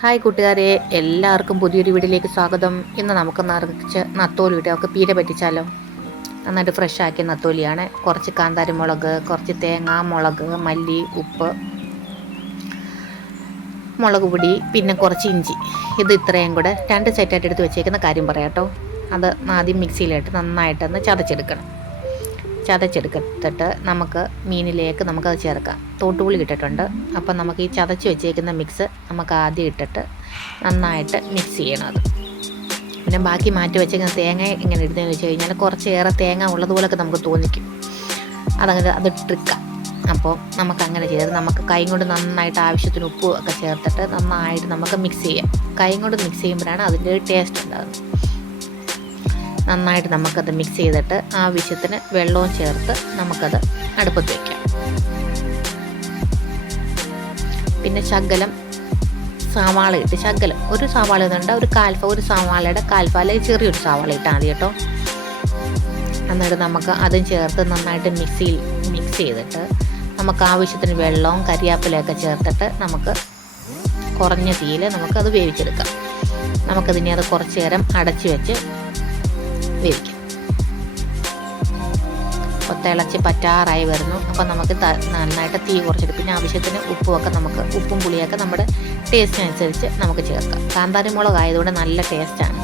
Hi കൂട്ടുകാരെ എല്ലാവർക്കും പുതിയൊരു വീടിലേക്ക് സ്വാഗതം. ഇന്ന് നമുക്ക് നിറച്ച് നത്തോലി ഇട്ട് അവർക്ക് പീര പറ്റിച്ചാലോ? നന്നായിട്ട് ഫ്രഷ് ആക്കിയ നത്തോലിയാണ്. കുറച്ച് കാന്താരി മുളക് കുറച്ച് തേങ്ങ മുളക് മല്ലി ഉപ്പ് മുളക് പൊടി പിന്നെ കുറച്ച് ഇഞ്ചി. ഇത് ഇത്രയും കൂടെ രണ്ട് സെറ്റായിട്ട് എടുത്ത് വെച്ചേക്കുന്ന കാര്യം പറയാം കേട്ടോ. അത് ആദ്യം മിക്സിയിലിട്ട് നന്നായിട്ടൊന്ന് ചതച്ചെടുക്കണം. ചതച്ചെടുത്തിട്ട് നമുക്ക് മീനിലേക്ക് നമുക്കത് ചേർക്കാം. തോട്ടുപുളി ഇട്ടിട്ടുണ്ട്. അപ്പം നമുക്ക് ഈ ചതച്ച് വെച്ചേക്കുന്ന മിക്സ് നമുക്ക് ആദ്യം ഇട്ടിട്ട് നന്നായിട്ട് മിക്സ് ചെയ്യണം അത്. പിന്നെ ബാക്കി മാറ്റി വെച്ചേക്കുന്ന തേങ്ങ ഇങ്ങനെ ഇടുന്നതെന്ന് വെച്ച് കഴിഞ്ഞാൽ കുറച്ചേറെ തേങ്ങ ഉള്ളതുപോലൊക്കെ നമുക്ക് തോന്നിക്കും. അതങ്ങനെ അത് ട്രിക്കാണ് അപ്പോൾ നമുക്ക് അങ്ങനെ ചെയ്തത് നമുക്ക് കൈ കൊണ്ട് നന്നായിട്ട് ആവശ്യത്തിന് ഉപ്പ് ഒക്കെ ചേർത്തിട്ട് നന്നായിട്ട് നമുക്ക് മിക്സ് ചെയ്യാം. കൈ കൊണ്ട് മിക്സ് ചെയ്യുമ്പോഴാണ് അതിന്റെ ഒരു ടേസ്റ്റ് ഉണ്ടാകുന്നത് നന്നായിട്ട് നമുക്കത് മിക്സ് ചെയ്തിട്ട് ആവശ്യത്തിന് വെള്ളവും ചേർത്ത് നമുക്കത് അടുപ്പത്ത് വയ്ക്കാം പിന്നെ ശകലം സവാള ഇട്ട് ശകലം. ഒരു സവാള ഇതുണ്ട് ഒരു കാൽഫ ഒരു സവാളയുടെ കാൽഫ അല്ലെങ്കിൽ ചെറിയൊരു സവാള ഇട്ടാൽ മതി കേട്ടോ. എന്നിട്ട് നമുക്ക് അതും ചേർത്ത് നന്നായിട്ട് മിക്സിയിൽ മിക്സ് ചെയ്തിട്ട് നമുക്ക് ആവശ്യത്തിന് വെള്ളവും കരിയാപ്പിലയൊക്കെ ചേർത്തിട്ട് നമുക്ക് കുറഞ്ഞ തീയിൽ നമുക്കത് വേവിച്ചെടുക്കാം. നമുക്കതിനെ അത് കുറച്ച് നേരം അടച്ചു വെച്ച് വേവിക്കാം അപ്പോൾ പറ്റാറായി വരുന്നു. അപ്പോൾ നമുക്ക് നന്നായിട്ട് തീ കുറച്ചിട്ട് പിന്നെ ആവശ്യത്തിന് ഉപ്പുമൊക്കെ നമുക്ക് ഉപ്പും പുളിയൊക്കെ നമ്മുടെ ടേസ്റ്റിനനുസരിച്ച് നമുക്ക് ചേർക്കാം. കാന്താരി മുളക് ആയതുകൊണ്ട് നല്ല ടേസ്റ്റാണ്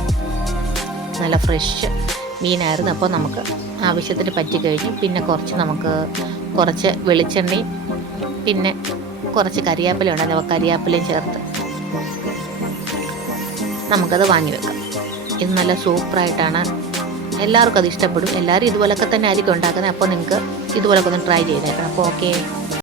നല്ല ഫ്രഷ് മീനായിരുന്നു. അപ്പോൾ നമുക്ക് ആവശ്യത്തിന് പറ്റി കഴിഞ്ഞു. പിന്നെ കുറച്ച് നമുക്ക് കുറച്ച് വെളിച്ചെണ്ണയും പിന്നെ കുറച്ച് കരിയാപ്പില ഉണ്ടല്ലോ അപ്പോൾ ചേർത്ത് നമുക്കത് വാങ്ങി വെക്കാം. ഇത് നല്ല സൂപ്പറായിട്ടാണ് എല്ലാവർക്കും അത് ഇഷ്ടപ്പെടും. എല്ലാവരും ഇതുപോലൊക്കെ തന്നെ ആയിരിക്കും ഉണ്ടാക്കുന്നത്. അപ്പോൾ നിങ്ങൾക്ക് ഇതുപോലൊക്കെ ഒന്ന് ട്രൈ ചെയ്തേക്കണം. അപ്പോൾ ഓക്കെ